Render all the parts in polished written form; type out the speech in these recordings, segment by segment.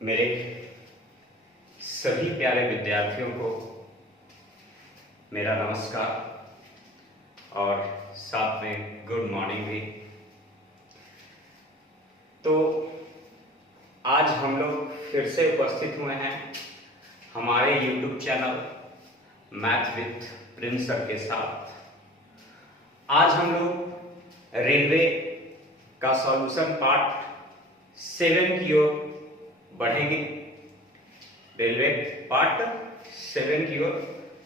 मेरे सभी प्यारे विद्यार्थियों को मेरा नमस्कार और साथ में गुड मॉर्निंग भी। तो आज हम लोग फिर से उपस्थित हुए हैं हमारे YouTube channel math with Prince sir के साथ। आज हम लोग रेलवे का सॉल्यूशन पार्ट 7 की ओर बढ़ेंगे। रेलवे पार्ट 7 की ओर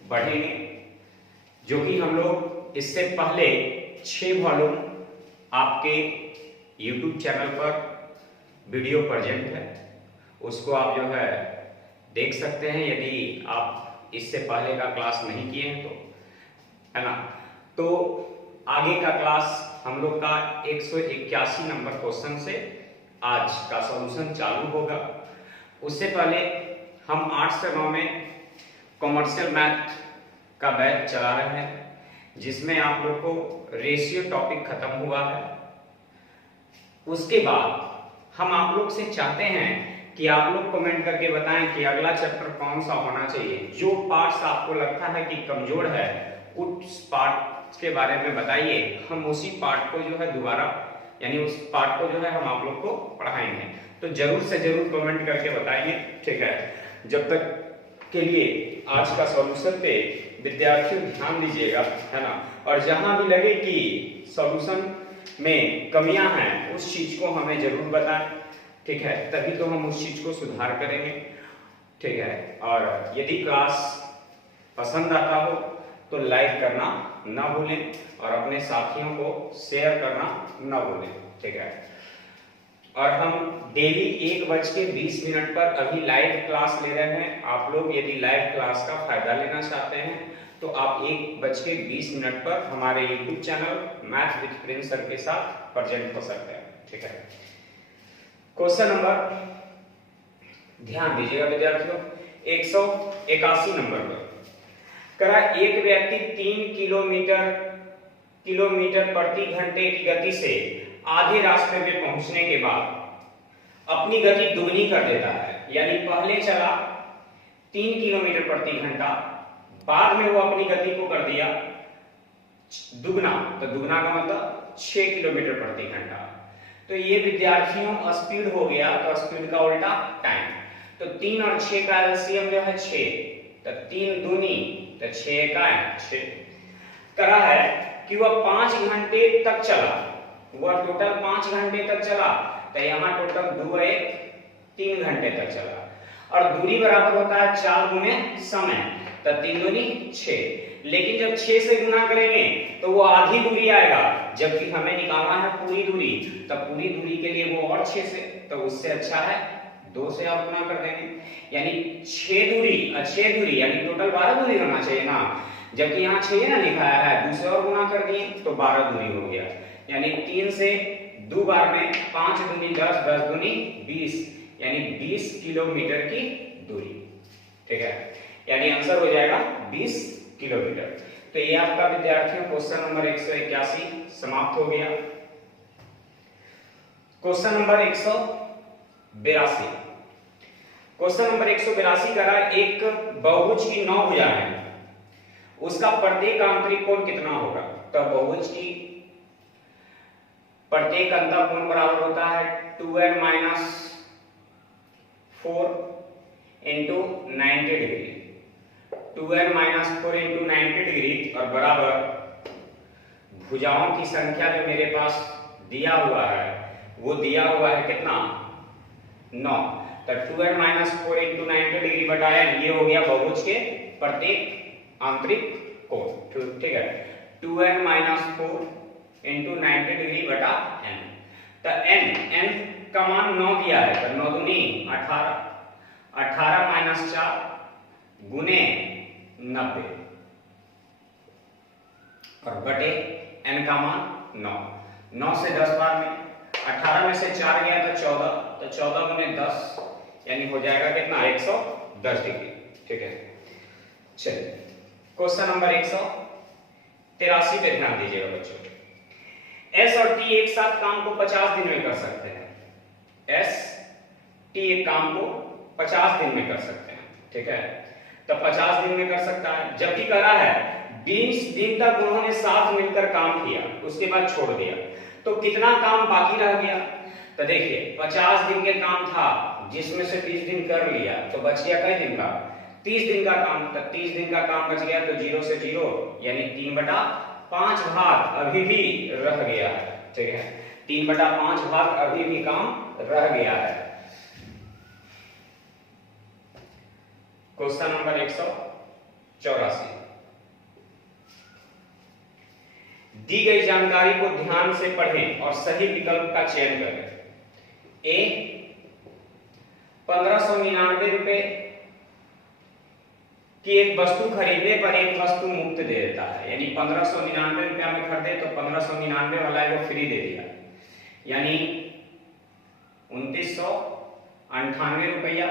बढ़ेंगे, जो कि हम लोग इससे पहले 6 वॉल्यूम आपके YouTube चैनल पर वीडियो प्रेजेंट है, उसको आप जो है देख सकते हैं यदि आप इससे पहले का क्लास नहीं किए हैं तो, है ना। तो आगे का क्लास हम लोग का 181 नंबर क्वेश्चन से आज का सॉल्यूशन चालू होगा। उससे पहले हम 8 से 9 में कॉमर्शियल मैथ का बैच चला रहे हैं, जिसमें आप लोग को रेशियो टॉपिक खत्म हुआ है। उसके बाद हम आप लोग से चाहते हैं कि आप लोग कमेंट करके बताएं कि अगला चैप्टर कौन सा होना चाहिए। जो पार्ट्स आपको लगता है कि कमजोर है उस पार्ट के बारे में बताइए, हम उसी पार्ट को जो है दोबारा यानी उस पार्ट को जो है हम आप लोग को पढ़ाएंगे। तो जरूर से जरूर कमेंट करके बताइए, ठीक है। जब तक के लिए आज का सॉल्यूशन पे विद्यार्थियों ध्यान दीजिएगा, है ना। और जहां भी लगे कि सॉल्यूशन में कमियां हैं उस चीज को हमें जरूर बताएं, ठीक है, तभी तो हम उस चीज को सुधार करेंगे, ठीक है। और यदि क्लास पसंद आता हो तो लाइक करना ना भूलें और अपने साथियों को शेयर करना ना भूलें, ठीक है। और हम डेली 1:20 पर अभी लाइव क्लास ले रहे हैं। आप लोग यदि लाइव क्लास का फायदा लेना चाहते हैं तो आप 1:20 पर हमारे YouTube channel math with Prince sir के साथ प्रेजेंट हो सकते हैं, ठीक है। क्वेश्चन नंबर ध्यान दीजिएगा विद्यार्थियों, 181 नंबर पर करा एक व्यक्ति 3 किलोमीटर प्रति घंटे की गति से आधे रास्ते में पहुंचने के बाद अपनी गति दुगनी कर देता है। यानी पहले चला 3 किलोमीटर प्रति घंटा, बाद में वो अपनी गति को कर दिया दुगना। तो दुगना का मतलब 6 किलोमीटर प्रति घंटा। तो ये विद्यार्थियों स्पीड हो गया, तो स्पीड का उल्टा टाइम। तो 3 और 6 का एलसीएम जो है 6, तो 3 दूनी तो 6 का 6। करा है कि वह 5 घंटे तक चला, वह टोटल 5 घंटे तक चला, तो यहाँ टोटल 2 1 3 घंटे तक चला। और दूरी बराबर होता है 4 गुने समय, तो 3 दूनी 6। लेकिन जब 6 से गुना करेंगे तो वो आधी दूरी आएगा, जबकि हमें निकालना है पूरी दूरी। तब पूरी दूरी के लिए वो और 6 से, तो उससे अच्छा है 2 से आप गुना कर देंगे। यानी 6 दूरी यानी टोटल 12 दूरी होना चाहिए ना, जबकि यहाँ 6 ना लिखा है, 2 से और गुना कर दिए तो 12 दूरी हो गया। यानी 3 से 2 बार में 5 दूनी 10, 10 दूनी 20, यानी 20 किलोमीटर की दूरी, ठीक है। यानी आंसर हो जाएगा 20 किलोमीटर। तो ये आपका विद्यार्थियों क्वेश्चन नंबर 181 समाप्त हो गया। क्वेश्चन नंबर 182, क्वेश्चन नंबर 182 करा एक बहुभुज की 9 भुजाएं हैं, उसका प्रत्येक आंतरिक कोण कितना होगा। तो बहुभुज की प्रत्येक अंतःकोण बराबर होता है 2n - 4 into 90 degree, 2n - 4 into 90 degree, और बराबर भुजाओं की संख्या जो मेरे पास दिया हुआ है वो दिया हुआ है कितना, 9। तो 2n - 4 इंटू 90 डिग्री बटाया, ये हो गया बहुभुज के प्रत्येक आंतरिक कोण, ठीक है। 2n - 4 इंटू 90 डिग्री बटा n। तो n का मान 9 दिया है, तो 9 दूनी 18, 18 - 4 गुने 90, और बटे n का मान 9। 9 से 10 बार में 18 में से 4 गया तो 14, तो 14 गुने 10 यानी हो जाएगा कितना, 110 डिग्री, ठीक है। चलिए क्वेश्चन नंबर 183 पे ध्यान दीजिएगा बच्चों। S और T एक साथ काम को 50 दिन में कर सकते हैं। S टी एक काम को 50 दिन में कर सकते हैं, ठीक है, तो 50 दिन में कर सकता है। जबकि कह रहा है 20 दिन तक उन्होंने साथ मिलकर काम किया, उसके बाद छोड़ दिया, तो कितना काम बाकी रह गया? तो देखिए 50 दिन के काम था, जिसमें से 20 दिन कर लिया, तो बच गया कई दिन का? 30 दिन का काम। तो 30 दिन का काम बच गया, तो 0 से 0 यानी 3/5 भाग अभी भी रह गया है, ठीक है, 3/5 भाग अभी भी काम रह गया है। क्वेश्चन नंबर 184, दी गई जानकारी को ध्यान से पढ़ें और सही विकल्प का चयन करें। ए 1599 रुपए की एक वस्तु खरीदने पर एक वस्तु मुफ्त दे देता है, यानी 1599 रुपया में खरीदे तो 1599 वाला है वो फ्री दे दिया, यानी 2998 रुपया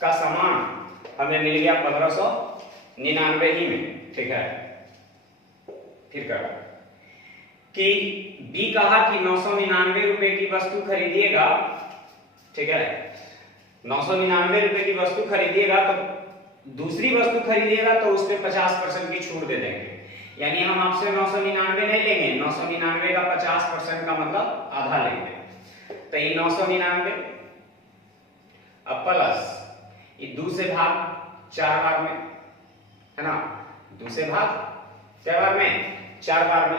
का सामान हमें मिल गया 1599 ही में, ठीक है। फिर करा कि बी कहा कि 999 रुपए की वस्तु खरीदिएगा, ठीक है, 999 रुपए की वस्तु खरीदिएगा तो दूसरी वस्तु खरीदिएगा तो उस पर 50% की छूट दे देंगे, यानी हम आपसे 999 नहीं लेंगे, 999 का 50% का मतलब आधा लेंगे, तो ये 999 अब प्लस ये 2 से भाग 4 बार में, है ना, 2 से भाग क्या बार में? 4 बार में,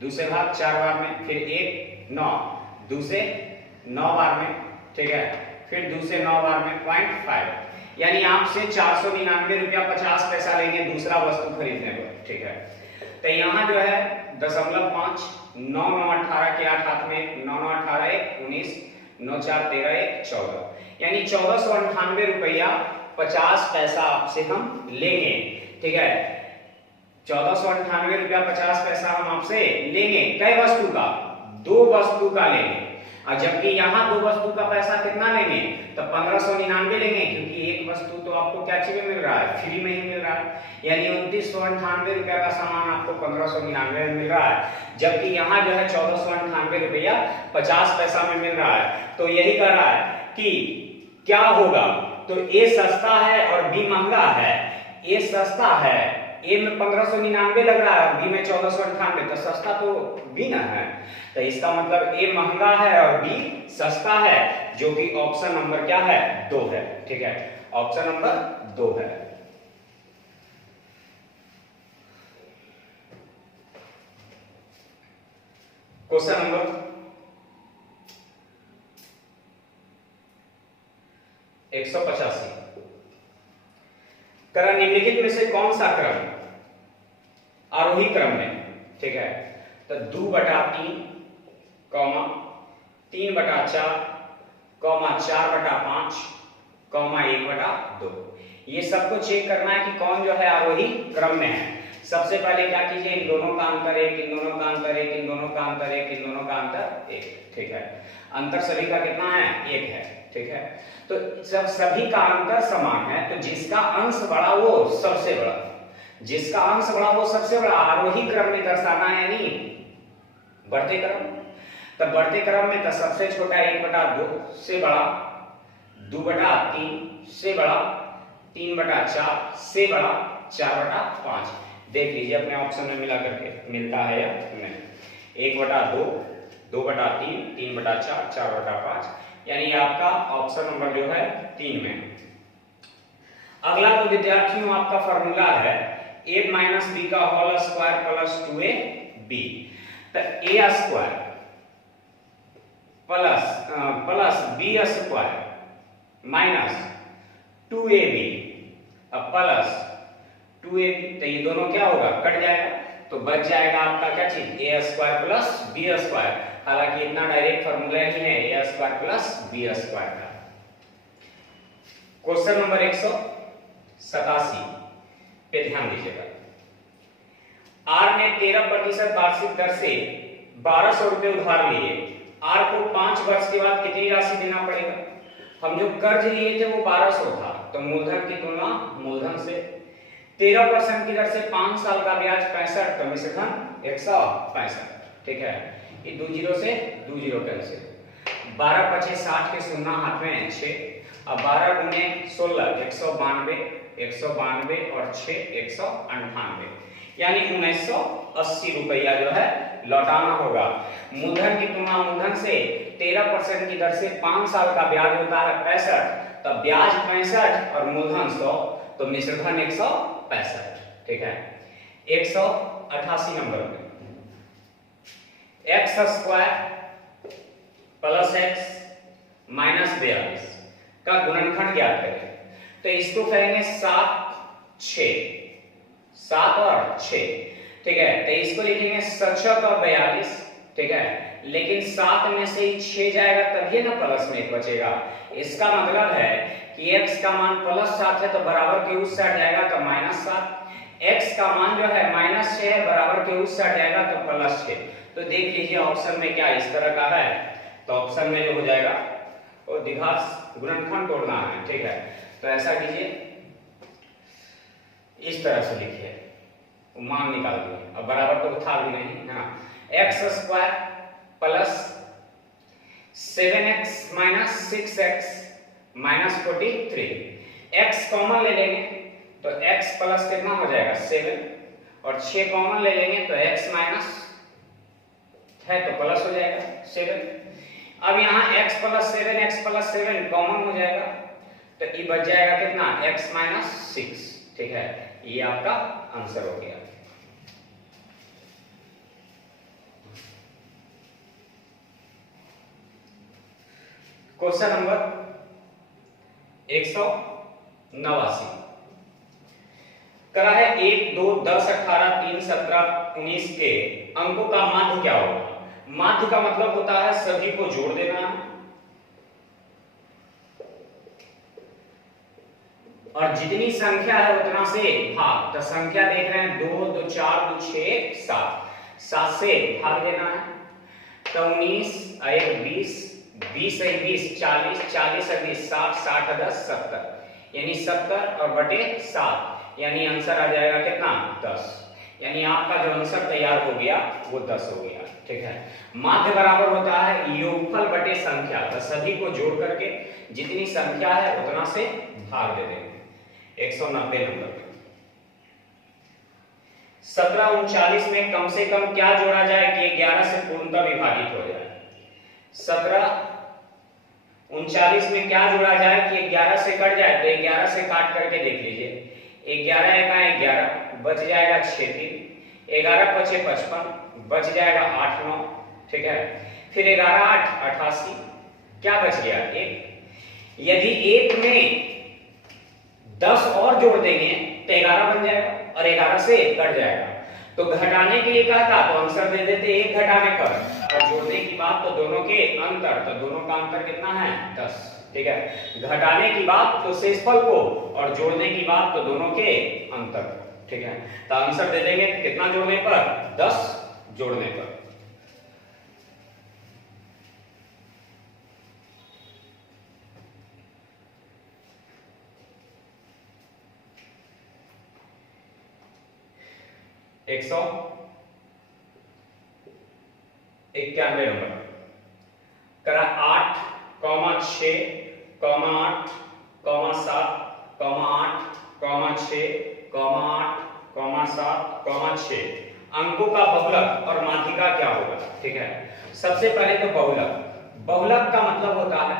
2 से भाग 4 बार में, फिर 1 9, 2 से 9 बार में, ठीक है, फिर 2 से 9 बार में 0.5, यानी आपसे 499 रुपया 50 पैसा लेंगे दूसरा वस्तु खरीदने पर, ठीक है। तो यहाँ जो है 0.5 9 9 18 के 8 हाथ में 9 9 18 1 19 9 4 13 1 14, यानी 1498 रुपया 50 पैसा आपसे हम लेंगे, ठीक है, 1498 रुपया 50 पैसा हम आपसे लेंगे। कई वस्तु का? 2 वस्तु का लेंगे, और जबकि यहाँ 2 वस्तु का पैसा कितना लेंगे? तो 1599 लेंगे, क्योंकि एक वस्तु तो आपको क्या चीज में मिल रहा है? फ्री में ही मिल रहा है, यानी 2998 रुपया का सामान आपको 1599 में मिल रहा है, जबकि यहाँ जो है 1498 रुपया 50 पैसा में मिल रहा है। तो यही कह रहा है कि क्या होगा? तो ए सस्ता है और बी महंगा है। ए सस्ता है, ए में 1599 लग रहा है, बी में 1498, तो सस्ता तो बी ना है, तो इसका मतलब ए महंगा है और बी सस्ता है, जो कि ऑप्शन नंबर क्या है? 2 है, ठीक है, ऑप्शन नंबर 2 है। क्वेश्चन नंबर 185, करण निम्नलिखित में से कौन सा क्रम आरोही क्रम में, ठीक है, तो 2/3, 3/4, 4/5, 1/2, ये सबको चेक करना है कि कौन जो है आरोही क्रम में है। सबसे पहले क्या कीजिए, इन दोनों का अंतर 1, इन दोनों का अंतर 1, इन दोनों का अंतर 1, इन दोनों का अंतर 1, ठीक है, अंतर सभी का कितना है? 1 है, ठीक है। तो जब सभी का अंतर समान है तो जिसका अंश बड़ा वो सबसे बड़ा, जिसका अंश बड़ा वो सबसे बड़ा, आरोही क्रम में दर्शाना है, यानी बढ़ते क्रम। तो बढ़ते क्रम में तो सबसे छोटा 1/2 से बड़ा, 2/3 से बड़ा, 3/4 से बड़ा, 4/5। देख लीजिए अपने ऑप्शन में मिला करके मिलता है या नहीं। 1/2, 2/3, 3/4, 4/5, यानी आपका ऑप्शन नंबर जो है 3 में। अगला तो विद्यार्थियों आपका फॉर्मूला है a - b का होल स्क्वायर प्लस 2ab, तो a square plus b square minus 2ab plus 2ab, तो ये दोनों क्या होगा? कट जाएगा, तो बच जाएगा आपका क्या चीज? a square plus b square. हालांकि इतना डायरेक्ट फॉर्मूला ही है a square plus b square का। क्वेश्चन नंबर 187 पे ध्यान दीजिएगा। आर ने 13% वार्षिक दर से 1200 रुपए उधार लिए, आर को 5 वर्ष के बाद कितनी राशि देना पड़ेगा? हम जो कर्ज लिए थे वो 1200 था, तो मूलधन की तुलना मूलधन से 13% की दर से 5 साल का ब्याज 65, तो मिश्रधन 165, ठीक है, ये 2 0 से 2 0 कैंसिल, 12 पचे 60 के शून्य हाथ में 6। अब 12 गुने 16 192, 192 और 6 198, यानी 1980 रुपया जो है लौटाना होगा। मूलधन की तुलना मूलधन से 13% की दर से 5 साल का ब्याज होता है 65, तब ब्याज 65 और मूलधन 100, तो मिश्रधन 165। ठीक है, 188 नंबर में x square plus x minus 42 का गुणनखंड ज्ञात करें। तो इसको कहेंगे 7 6, 7 और 6। ठीक है, तो इसको लिखेंगे 7 और 42। ठीक है, लेकिन 7 में से ही 6 जाएगा तभी ना प्लस में 1 बचेगा। इसका मतलब है कि x का मान +7 है तो बराबर के उस साइड जाएगा तो -7, x का मान जो है -6 है बराबर के उस साइड जाएगा तो +6। तो देख लीजिए ऑप्शन में क्या इस तरह का है, तो ऑप्शन में जो हो जाएगा वो द्विघात गुणनखंड तोड़ना है। ठीक है, तो ऐसा कीजिए, इस तरह से लिखिए, मान निकाल दिए। अब बराबर तो था भी नहीं है ना, x square plus 7x minus 6x minus 43, x common ले लेंगे तो x प्लस कितना हो जाएगा 7, और 6 कॉमन ले लेंगे तो x माइनस है तो प्लस हो जाएगा 7। अब यहाँ x प्लस 7 कॉमन हो जाएगा तो ये बच जाएगा कितना x माइनस 6। ठीक है, ये आपका आंसर हो गया। क्वेश्चन नंबर 189 करा है 1 2 10 18 3 17 19 के अंकों का माध्य क्या होगा। माध्य का मतलब होता है सभी को जोड़ देना है और जितनी संख्या है उतना से भाग। तो संख्या देख रहे हैं 2 2 4 2 6 7, 7 से भाग देना है। तो 19 1 20, 20 1 20 40, 40 1 20 60, 60 10 70, यानी 70 और बटे 7, यानी आंसर आ जाएगा कितना 10। यानी आपका जो आंसर तैयार हो गया वो 10 हो गया। ठीक है, माध्य बराबर होता है योगफल बटे संख्या। तो सभी को जोड़ करके जितनी संख्या है उतना से भाग दे देंगे। 190 नंबर पे 17 39 में कम से कम क्या जोड़ा जाए कि 11 से पूर्णतः विभाजित हो जाए। 17 39 में क्या जोड़ा जाए कि 11 से कट जाए। तो 11 से काट करके देख लीजिए, 11 का 11 बच जाएगा 6 3, 11 पचे 55 बच जाएगा 8 9। ठीक है, फिर 11 8 88, क्या बच गया 1। यदि 1 में 10 और जोड़ देंगे तो 11 बन जाएगा और 11 से कट जाएगा। तो घटाने के लिए कहा था तो आंसर दे देते 1 घटाने पर, और जोड़ने की बात तो दोनों के अंतर, तो दोनों का अंतर कितना है 10। ठीक है, घटाने की बात तो शेषफल को और जोड़ने की बात तो दोनों के अंतर। ठीक है, तो आंसर दे देंगे कितना जोड़ने पर 10 जोड़ने पर। एक 191 नंबर करा 8, 6, 8, 7, 8, 6, 8, 7, 6 अंकों का बहुलक और माध्यिका क्या होगा। ठीक है, सबसे पहले तो बहुलक। बहुलक का मतलब होता है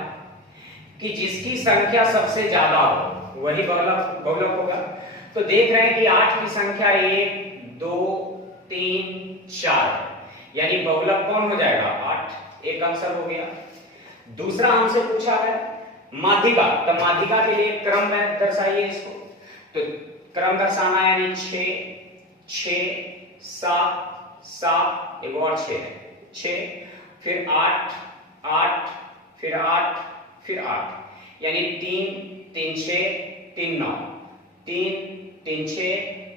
कि जिसकी संख्या सबसे ज्यादा हो वही बहुलक होगा। तो देख रहे हैं कि 8 की संख्या 1 2 3 4, यानी बहुलक कौन हो जाएगा 8। एक आंसर हो गया। दूसरा हमसे पूछा है माध्यिका, तो माध्यिका के लिए क्रम में दर्शाइए इसको। तो क्रम दर्शाना है, यानी 6 6 7 7, एक और 6 है 6, फिर 8 8, फिर 8, फिर 8, यानी 3 3 6 3 9, 3 3 6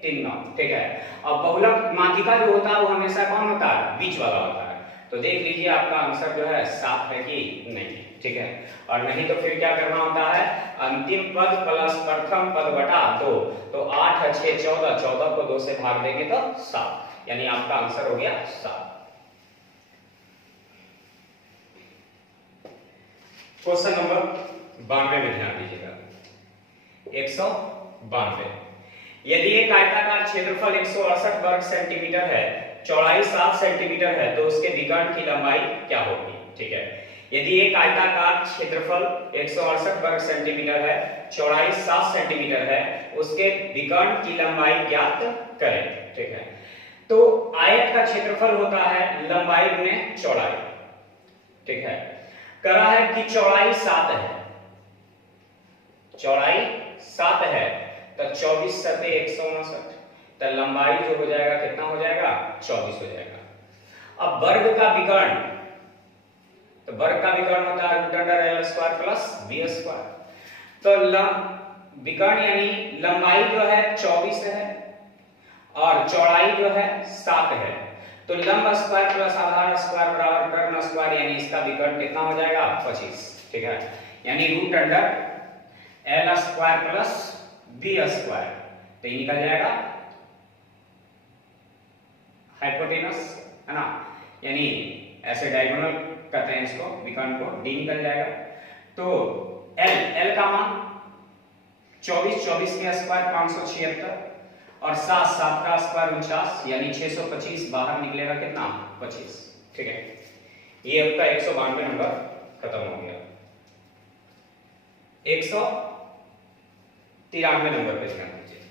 3 9। ठीक है, अब बहुलक माध्यिका जो होता है वो हमेशा कौन होता है बीच वाला होता है। तो देख लीजिए आपका आंसर जो है 7 है कि नहीं। ठीक है, और नहीं तो फिर क्या करना होता है, अंतिम पद प्लस प्रथम पद बटा 2। तो 8 है 6 14, 14 को 2 से भाग देंगे तो 7, यानी आपका आंसर हो गया 7। क्वेश्चन नंबर 92 में ध्यान दीजिएगा। 192, यदि एक आयताकार क्षेत्रफल 168 वर्ग सेंटीमीटर है, चौड़ाई 7 सेंटीमीटर है, तो उसके विकर्ण की लंबाई क्या होगी? ठीक है, यदि एक आयताकार क्षेत्रफल 168 वर्ग सेंटीमीटर है, चौड़ाई 7 सेंटीमीटर है, उसके विकर्ण की लंबाई ज्ञात करें। ठीक है, तो आयत का क्षेत्रफल होता है लंबाई गुने चौड़ाई। ठीक है, करा है कि चौड़ाई 7 है, चौड़ाई 7 है, तो 24 सते 159, तो लंबाई जो हो जाएगा कितना हो जाएगा? 24 हो जाएगा। अब वर्ग का विकर्ण, तो वर्ग का विकर्ण होता है root under L square plus B square. तो विकर्ण यानी लंबाई जो है 24 है और चौड़ाई जो है 7 है, तो लंब स्क्वायर प्लस आधार स्क्वायर बराबर कर्ण स्क्वायर, यानी इसका विकर्ण कितना हो जाएगा? 25। ठीक है, यानी root under L square plus B square, तो ये निकल जाएगा हाइपोटेनस, है ना, यानी ऐसे डायगोनल कहते हैं इसको, विकर्ण को, डी निकल जाएगा। तो एल का मान 24, 24 के स्क्वायर 576 और 7, 7 का स्क्वायर 49, यानी 625, बाहर निकलेगा कितना? 25। ठीक है, ये आपका 192 नंबर खत्म हो गया। 193 नंबर पे ध्यान दीजिए।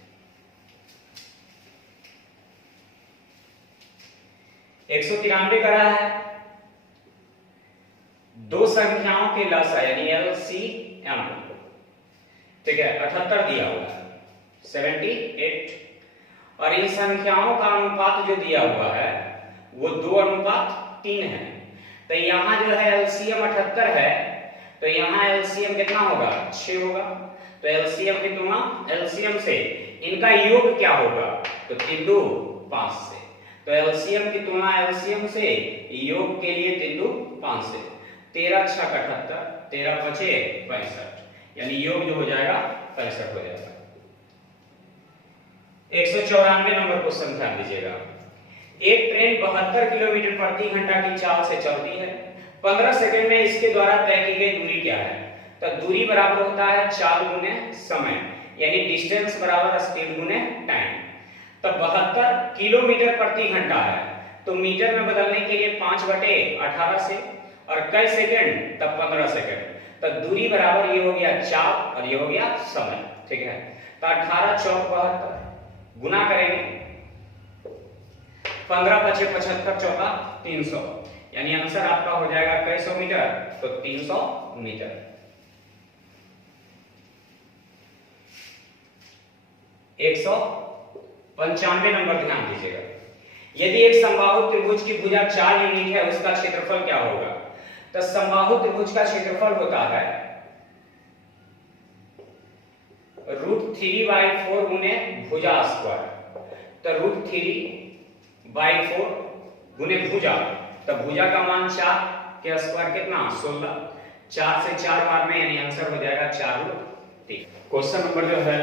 193 करा है, दो संख्याओं के लसा यानी LCM, ठीक है, 78 दिया हुआ है, 78, और इन संख्याओं का अनुपात जो दिया हुआ है वो 2:3 है। तो यहां जो है LCM 78 है, तो यहां LCM कितना होगा? 6 होगा। तो LCM की तुलना LCM से इनका योग क्या होगा? तो 3 2 5 से। तो LCM की तुलना LCM से योग के लिए 3 2 5 से। 13 6 78, 13 5 65, यानी योग जो हो जाएगा 65 हो जाएगा। 194 नंबर क्वेश्चन ध्यान दीजिएगा। एक ट्रेन 72 किलोमीटर प्रति घंटा की चाल से चलती है, 15 सेकंड में इसके द्वारा तय की गई दूरी क्या है? तो दूरी बराबर होता है चाल गुने समय, यानी डिस्टेंस बराबर स्पीड गुने टाइम। तो 72 किलोमीटर प्रति घंटा है, तो मीटर में बदलने के लिए 5/18 से, और कई सेकंड? तब 15 सेकंड। तो दूरी बराबर ये हो गया चाल और ये हो गया समय। ठीक है, तो 18 चौक 72 गुना करेंगे, 15 5 75 चौका 300, यानी आंसर आपका हो जाएगा कई सौ मीटर? तो 300 मीटर। 195 नंबर ध्यान दीजिएगा। यदि एक समबाहु त्रिभुज की भुजा 4 यूनिट है, उसका क्षेत्रफल क्या होगा? तो समबाहु त्रिभुज का क्षेत्रफल होता है √3/4 गुने भुजा स्क्वायर। तो √3/4 गुने भुजा, तो भुजा का मान 4 के स्क्वायर कितना? 16, 4 से 4 बार में, यानी आंसर हो जाएगा 4√3। क्वेश्चन नंबर जो है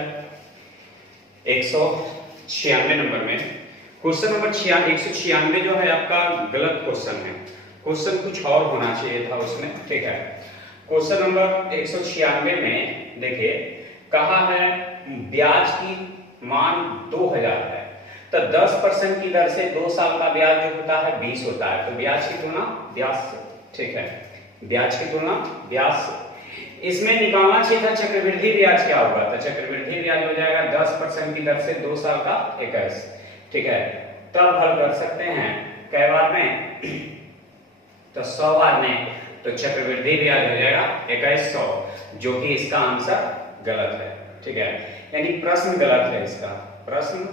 196 नंबर में, क्वेश्चन नंबर 196 जो है आपका गलत क्वेश्चन है। क्वेश्चन कुछ और होना चाहिए था उसमें। ठीक है, क्वेश्चन नंबर 196 में देखिए, कहा है ब्याज की मान 2000 है, तो 10% की दर से 2 साल का ब्याज जो होता है 20 होता है। तो ब्याज की तुलना ब्याज से, ठीक है, ब्याज की तुलना ब्याज से। इसमें निकालना चाहिए था चक्रवृद्धि ब्याज क्या होगा? तो चक्रवृद्धि ब्याज हो जाएगा 10% की दर से 2 साल का 21। ठीक है, तब हल कर सकते हैं कई बार में? तो 100 बार में। तो चक्रवृद्धि ब्याज हो जाएगा 2100, जो कि इसका आंसर गलत है। ठीक है, यानी प्रश्न गलत है, इसका प्रश्न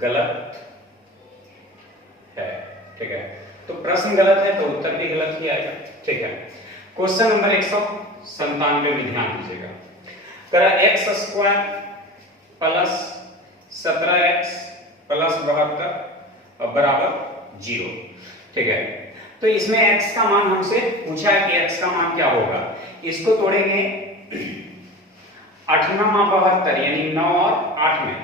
गलत है। ठीक है, तो प्रश्न गलत है तो उत्तर भी गलत ही आएगा। ठीक है, क्वेश्चन नंबर 197 में ध्यान दीजिएगा। करा x² प्लस 17x प्लस 72 और बराबर 0। ठीक है, तो इसमें x का मान हमसे पूछा है कि x का मान क्या होगा। इसको तोड़ेंगे 8 9 72, यानी 9 और 8 में।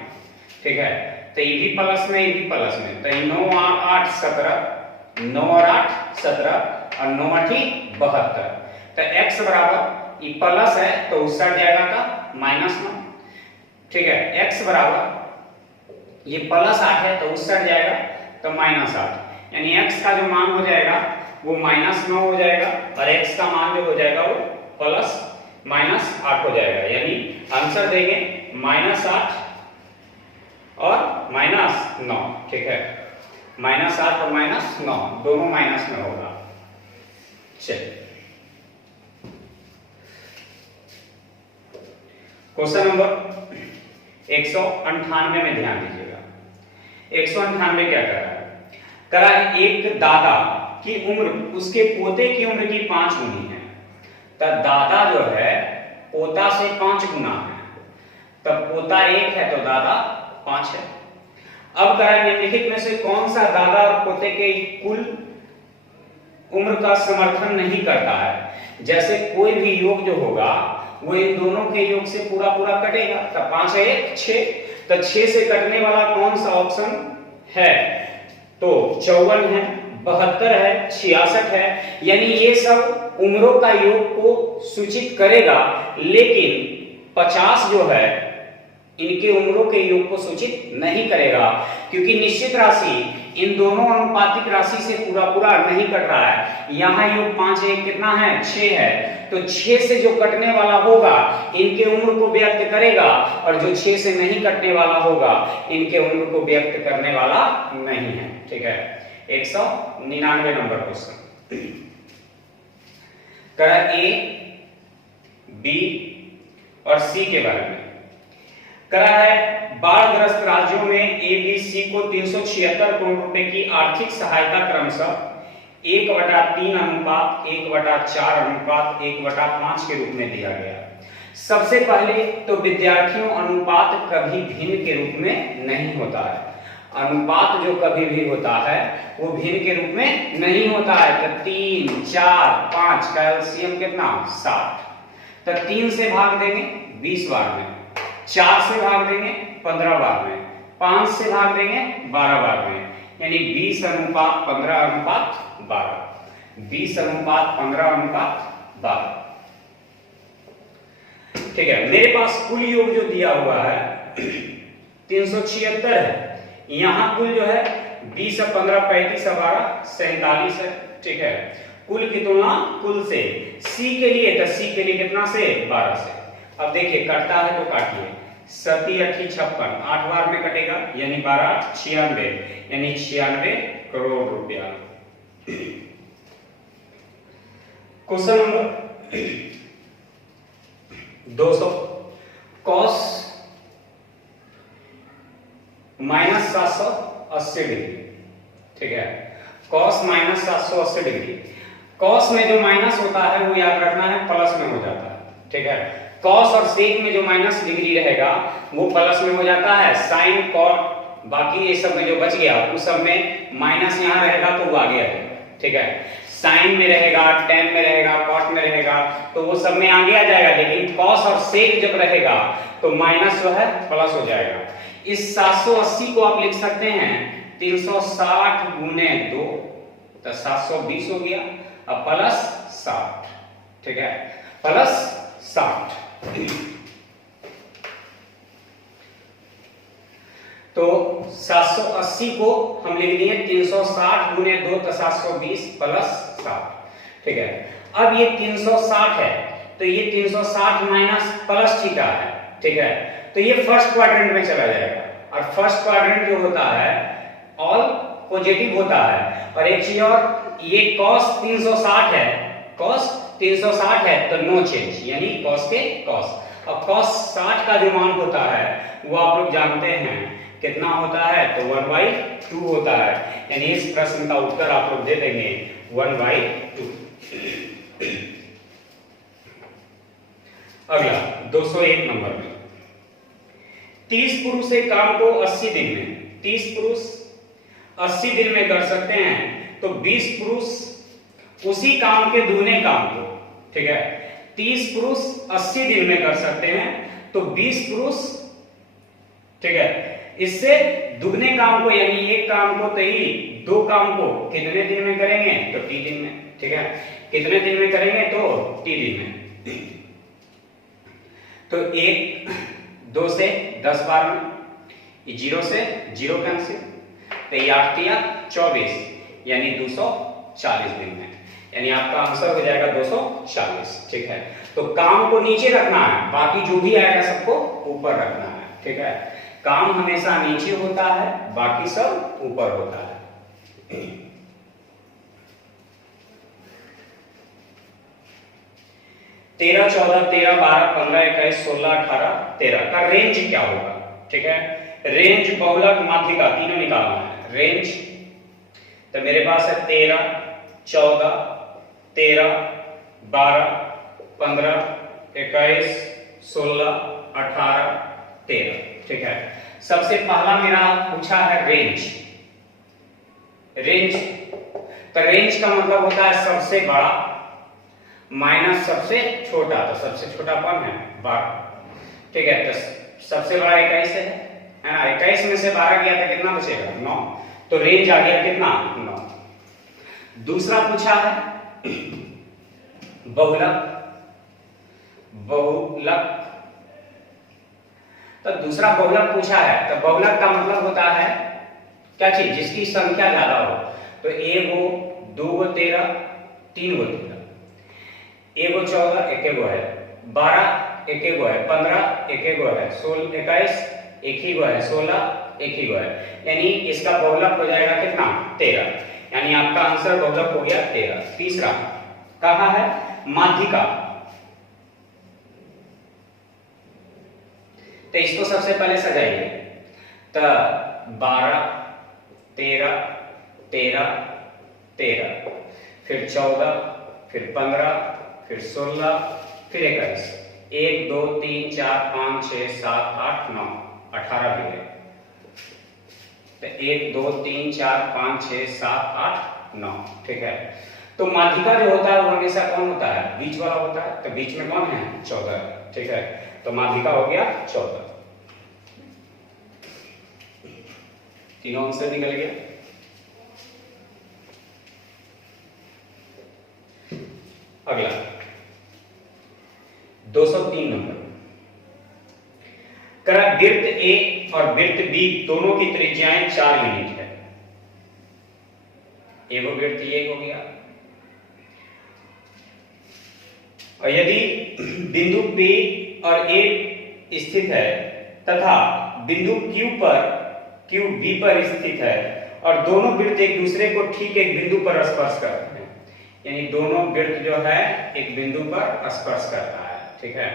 ठीक है, तो ये भी प्लस में, ये भी प्लस में, तो 9 और 8 17, 9 और 8 17 और 9 8 72, तो x बराबर, ये प्लस है तो उस साइड जाएगा का -9, ठीक है। x बराबर ये +8 है तो उस साइड जाएगा तो -8, यानी x का जो मान हो जाएगा वो -9 हो जाएगा और x का मान जो हो जाएगा वो +-8 हो जाएगा, यानी आंसर देंगे -8 और -9, ठीक है। -8 और -9 दोनों माइनस में होगा। चलिए क्वेश्चन नंबर 198 में ध्यान दीजिएगा। 198 क्या कर रहा है? करा है एक दादा की उम्र उसके पोते की उम्र की 5 गुनी है, तब दादा जो है पोता से 5 गुना है, तब पोता 1 है तो दादा 5 है। अब करा निम्नलिखित में से कौन सा दादा और पोते के कुल उम्र का समर्थन नहीं करता है? जैसे कोई भी योग जो होगा वो इन दोनों के योग से पूरा पूरा कटेगा, तब 5 है 1 6, तो 6 से कटने वाला कौन सा ऑप्शन है? तो 54 है, 72 है, 66 है, यानी ये सब उम्रों का योग को सूचित करेगा, लेकिन 50 जो है इनके उम्रों के योग को सूचित नहीं करेगा, क्योंकि निश्चित राशि इन दोनों अनुपातिक राशि से पूरा पूरा नहीं कट रहा है। यहाँ योग 5 1 कितना है 6 है, तो 6 से जो कटने वाला होगा इनके उम्र को व्यक्त करेगा, और जो 6 से नहीं कटने वाला होगा इनके उम्र को व्यक्त करने वाला नहीं है, ठीक है। 199 नंबर क्वेश्चन करा ए बी और सी के बारे में करा है। बाढ़ग्रस्त राज्यों में ए बी सी को 376 करोड़ रुपए की आर्थिक सहायता क्रमशः 1/3 अनुपात 1/4 अनुपात 1/5 के रूप में दिया गया। सबसे पहले तो विद्यार्थियों अनुपात कभी भिन्न के रूप में नहीं होता है। अनुपात जो कभी भी होता है वो भिन्न के रूप में नहीं होता है। तो 3 4 5 का एलसीएम कितना 60, तो 3 से भाग देंगे 20 बार में, 4 से भाग देंगे 15 बार में, 5 से भाग देंगे 12 बार में, यानी 20:15:12, 20:15:12, ठीक है। मेरे पास कुल योग जो दिया हुआ है 376 है, यहां कुल जो है 20 और 15 35 और 12 47 है, ठीक है। कुल की तुलना कुल से सी के लिए, तो सी के लिए कितना से 12 से। अब देखिए कटता है तो काटिए, 7 8 56, 8 बार में कटेगा, यानी 12 96, यानी 96 करोड़ रुपया। क्वेश्चन नंबर 200 कॉस -780 डिग्री, ठीक है। कॉस -780 डिग्री, कॉस में जो माइनस होता है वो याद रखना है प्लस में हो जाता है, ठीक है। कॉस और सेक में जो माइनस डिग्री रहेगा वो प्लस में हो जाता है। साइन कॉट बाकी ये सब में जो बच गया उस सब में माइनस यहाँ रहेगा तो वो आगे आएगा, ठीक है। साइन में रहेगा, टेन में रहेगा, कॉट में रहेगा तो वो सब में आगे आ जाएगा, लेकिन कॉस और सेक जब रहेगा तो माइनस जो है प्लस हो जाएगा। इस 780 को आप लिख सकते हैं 360 गुने 2, तो 720 हो गया, अब प्लस 60, ठीक है, प्लस 60। तो 780 को हम लिख दिए 360 गुने 2 तो 720 प्लस 60, ठीक है। अब ये 360 है तो ये 360 माइनस प्लस थीटा है, ठीक है। तो ये फर्स्ट क्वाड्रेंट में चला जाएगा, और फर्स्ट क्वाड्रेंट जो होता है ऑल पॉजिटिव होता है। और एक चीज और, ये cos 360 है, cos 360 है तो नो चेंज, यानी cos के cos। अब cos 60 का जो मान होता है वो आप लोग जानते हैं कितना होता है, तो 1/2 होता है, यानी इस प्रश्न का उत्तर आप लोग दे देंगे 1/2। अगला 201 नंबर में 30 पुरुष एक काम को 80 दिन में, 30 पुरुष 80 दिन में कर सकते हैं, तो 20 पुरुष उसी काम के दुगने काम को, ठीक है। 30 पुरुष 80 दिन में कर सकते हैं तो 20 पुरुष, ठीक है, इससे दुगने काम को यानी एक काम को तो ही 2 काम को कितने दिन में करेंगे, तो 30 दिन में, ठीक है, कितने दिन में करेंगे तो 3 दिन में। तो 1 2 से 10 बार में, 0 से 0 कैंसिल, तो ये 8 या 24 यानी 240 दिन में, यानी आपका आंसर हो जाएगा 240। ठीक है, तो काम को नीचे रखना है, बाकी जो भी आएगा सबको ऊपर रखना है। ठीक है, काम हमेशा नीचे होता है, बाकी सब ऊपर होता है। 13 14 13 12 15 21 16 18 13 का रेंज क्या होगा? ठीक है, रेंज बहुलक माध्यिका तीनों निकालना है। रेंज तो मेरे पास है 13 14 13 12 15 21 16 18 13। ठीक है, सबसे पहला मेरा पूछा है रेंज। रेंज तो रेंज का मतलब होता है सबसे बड़ा माइनस सबसे छोटा, तो सबसे छोटा कौन है? 12। ठीक है, तो सबसे बड़ा 21 है ना, 21 में से 12 गया तो कितना बचेगा? 9। तो रेंज आ गया कितना? 9। दूसरा पूछा है बहुलक। बहुलक तो दूसरा बहुलक पूछा है, तो बहुलक का मतलब होता है क्या चीज? जिसकी संख्या ज्यादा हो। तो 1 गो 2 गो 13 3 गो 13, 1 गो 14 1 गो है, 12 1 गो है, 15 1 गो है, 16 21 1 ही गो है, 16 1 ही गो है, यानी इसका बहुलक हो जाएगा कितना? 13, यानी आपका आंसर बहुलक हो गया 13। तीसरा कहा है माध्यिका, तो इसको सबसे पहले सजाइए। तो 12 13 13 13, फिर 14, फिर 15, फिर 16, फिर 21, 1 2 3 4 5 6 7 8 9 18 भी है। तो 1 2 3 4 5 6 7 8 9। ठीक है, तो माध्यिका जो होता है वो हमेशा कौन होता है? बीच वाला होता है, तो बीच में कौन है? 14। ठीक है, तो माध्यिका हो गया 14। तीनों आंसर निकल गया। अगला 203 नंबर, करा वृत्त ए और वृत्त बी दोनों की त्रिज्याएं 4 यूनिट है। एक वृत्त ये हो गया, और यदि बिंदु P और A स्थित है तथा बिंदु Q B पर स्थित है और दोनों वृत्त एक दूसरे को ठीक एक बिंदु पर स्पर्श करते हैं, यानी दोनों वृत्त जो है एक बिंदु पर स्पर्श करता है। ठीक है,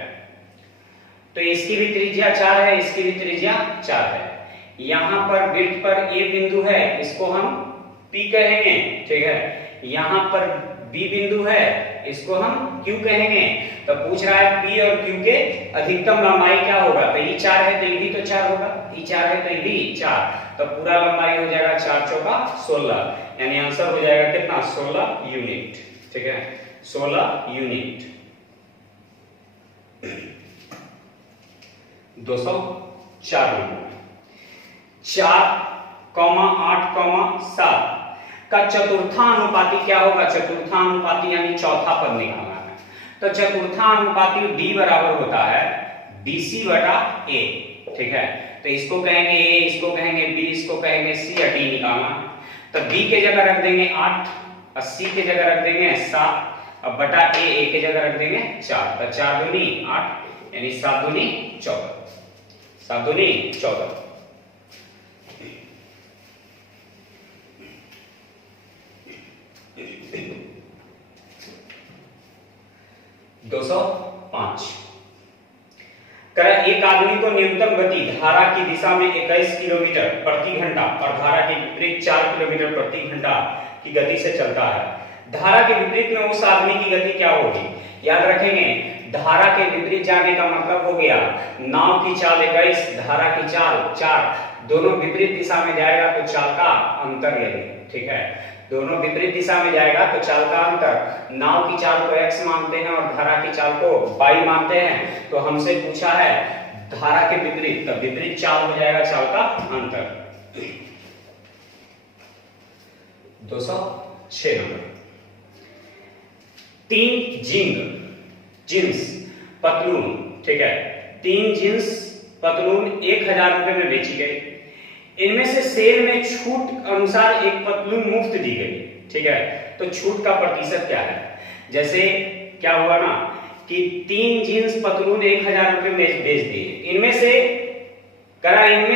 तो इसकी भी त्रिज्या 4 है, इसकी भी त्रिज्या 4 है। यहां पर वृत्त पर A बिंदु है, इसको हम P कहेंगे। ठीक है, यहां पर B बिंदु है, इसको हम Q कहेंगे। तो पूछ रहा है P और Q के अधिकतम लंबाई क्या होगा? तो ये 4 है तो ये भी तो 4 होगा, ये 4 है तो ये भी 4, तो पूरा लंबाई हो जाएगा 4 चौका 16, यानी आंसर हो जाएगा कितना? 16 यूनिट। ठीक है, 16 यूनिट। 204 नंबर, 4,8,7 का चतुर्थानुपाती क्या होगा? चतुर्थानुपाती यानी चौथा पद निकालना है। तो चतुर्थानुपाती D बराबर होता है BC बटा A। ठीक है, तो इसको कहेंगे A, इसको कहेंगे B, इसको कहेंगे C, या D निकालना। तो B के जगह रख देंगे 8 और C के जगह रख देंगे 7 और बटा A के जगह रख देंगे 4। तो 4 दूनी 8, यानी 7 दूनी 14, 7 दूनी 14। 205, एक आदमी को न्यूनतम गति धारा की दिशा में 21 किलोमीटर प्रति घंटा और धारा के विपरीत 4 किलोमीटर प्रति घंटा की गति से चलता है। धारा के विपरीत में उस आदमी की गति क्या होगी? याद रखेंगे, धारा के विपरीत जाने का मतलब हो गया नाव की चाल 21, धारा की चाल 4, दोनों विपरीत दिशा में जाएगा तो चाल का अंतर लेंगे। ठीक है, दोनों विपरीत दिशा में जाएगा तो चाल का अंतर, नाव की चाल को x मानते हैं और धारा की चाल को y मानते हैं। तो हमसे पूछा है धारा के विपरीत, तो विपरीत चाल हो जाएगा चाल का अंतर। 206 नंबर, 3 जींस पतलून, ठीक है, 3 जींस पतलून 1000 रुपए में बेची गई। इनमें से सेल में छूट अनुसार एक पतलून मुफ्त दी गई, ठीक है। तो छूट का प्रतिशत क्या है? जैसे क्या हुआ ना कि 3 जींस पतलून 1000 रुपए में बेच दिए, इनमें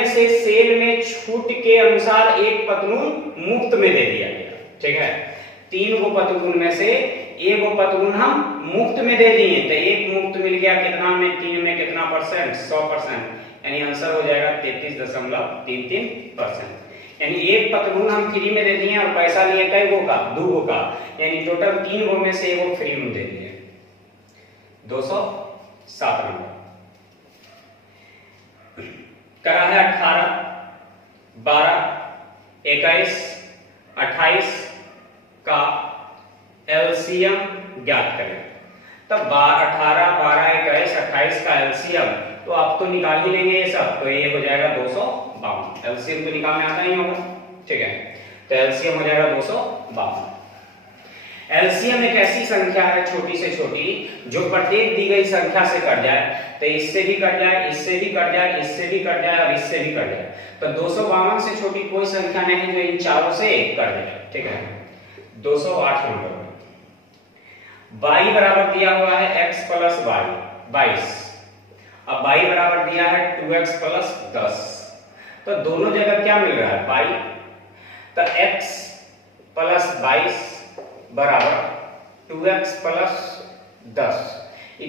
से सेल में छूट के अनुसार एक पतलून मुफ्त में दे दिया गया, ठीक है। 3 गो पतलून में से एक गो पतलून हम मुफ्त में दे दिए, तो एक मुफ्त मिल गया कितना में? 3 में कितना परसेंट? 100%, यानी आंसर हो जाएगा 33.33%। यानी एक पतलून हम फ्री में दे दिए और पैसा लिए कई गो का? 2 गो का, यानी टोटल 3 गो में से एक गो फ्री में दे दिए। 207 नंबर करा है 18, 12, 21, 28 का एलसीएम ज्ञात करें। तब 18, 12, 21, 28 का एलसीएम तो आप तो निकाल ही लेंगे ये सब, तो ये हो जाएगा 252। एलसीएम तो निकालने आता ही होगा, ठीक है। तो एलसीएम हो जाएगा 252। एलसीएम एक ऐसी संख्या है छोटी से छोटी जो प्रत्येक दी गई संख्या से कट जाए, तो इससे भी कट जाए, इससे भी कट जाए, इससे भी कट जाए और इससे भी कट जाए। तो 252 से छोटी कोई संख्या नहीं जो इन चारों से कट जाए, ठीक है। 208 नंबर y बराबर दिया हुआ है x प्लस y 22। अब y बराबर दिया है 2x प्लस 10, तो दोनों जगह क्या मिल रहा है? y। तो x प्लस 22 बराबर 2x प्लस 10।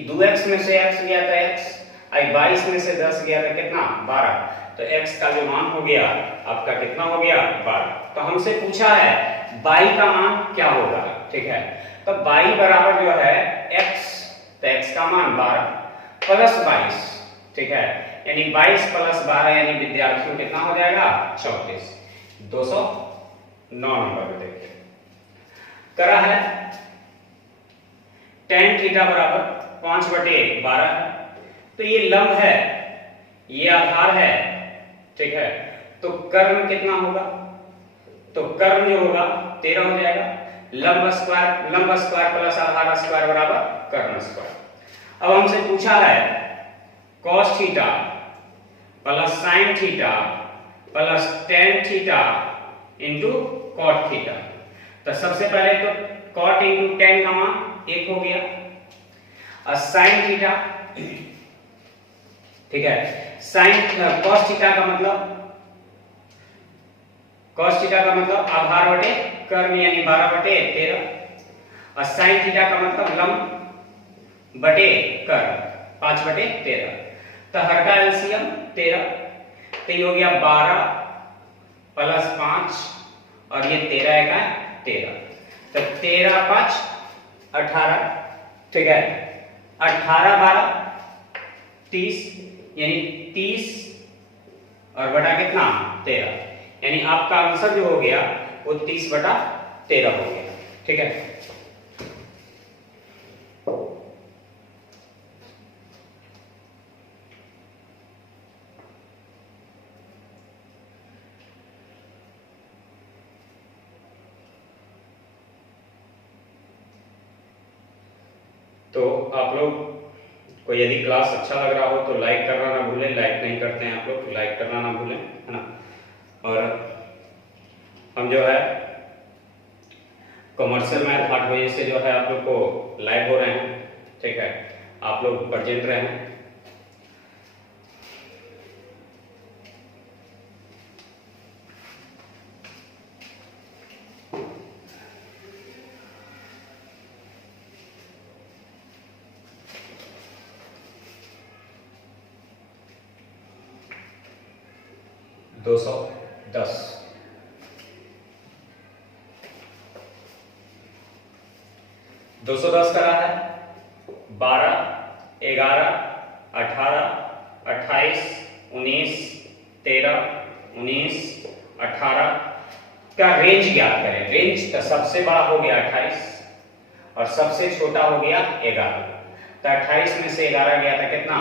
2x में से x गया था x, 22 में से 10 गया था कितना? 12। तो x का जो मान हो गया आपका कितना हो गया? 12। तो हमसे पूछा है y का मान क्या होगा, ठीक है। तो y बराबर जो है x, तो x का मान 12 प्लस 22, ठीक है, यानी 22 प्लस 12 यानी विद्यार्थियों कितना हो जाएगा? 34। 209 नंबर पे देखिए करा है tan थीटा बराबर 5/12 है। तो ये लंब है, ये आधार है, ठीक है। तो कर्ण कितना होगा? तो कर्ण जो होगा 13 हो जाएगा। लंब स्क्वायर प्लस आधार स्क्वायर बराबर कर्ण स्क्वायर। अब हमसे पूछा है cos theta plus sin theta plus tan theta into cot theta. तो सबसे पहले तो cot इंटू tan का मान 1 हो गया और sin थीटा, ठीक है, cos थीटा का मतलब आधार बटे कर्ण यानी 12/13 और sin थीटा का मतलब लंब बटे कर्ण 5/13। तो हर का एलसीएम 13, तो ये हो गया 12 प्लस 5 और ये 13 का 13, तो 13 5 18, ठीक है। 18 12 30 यानी 30 और बटा कितना? 13, यानी आपका आंसर जो हो गया वो 30/13 हो गया, ठीक है। तो आप लोग को यदि क्लास अच्छा लग रहा हो तो लाइक करना ना भूलें। लाइक नहीं करते हैं आप लोग, लाइक करना ना भूलें, है ना। और हम जो है कमर्शियल मैथ 8 बजे से जो है आप लोग को लाइव हो रहे हैं, ठीक है। आप लोग प्रेजेंट रहें। दो 210 करा है 12, 11, 18, 28, 19, 13, 19, 18 का रेंज ज्ञात करें। रेंज का सबसे बड़ा हो गया 28 और सबसे छोटा हो गया 11। तो 28 में से 11 गया था कितना?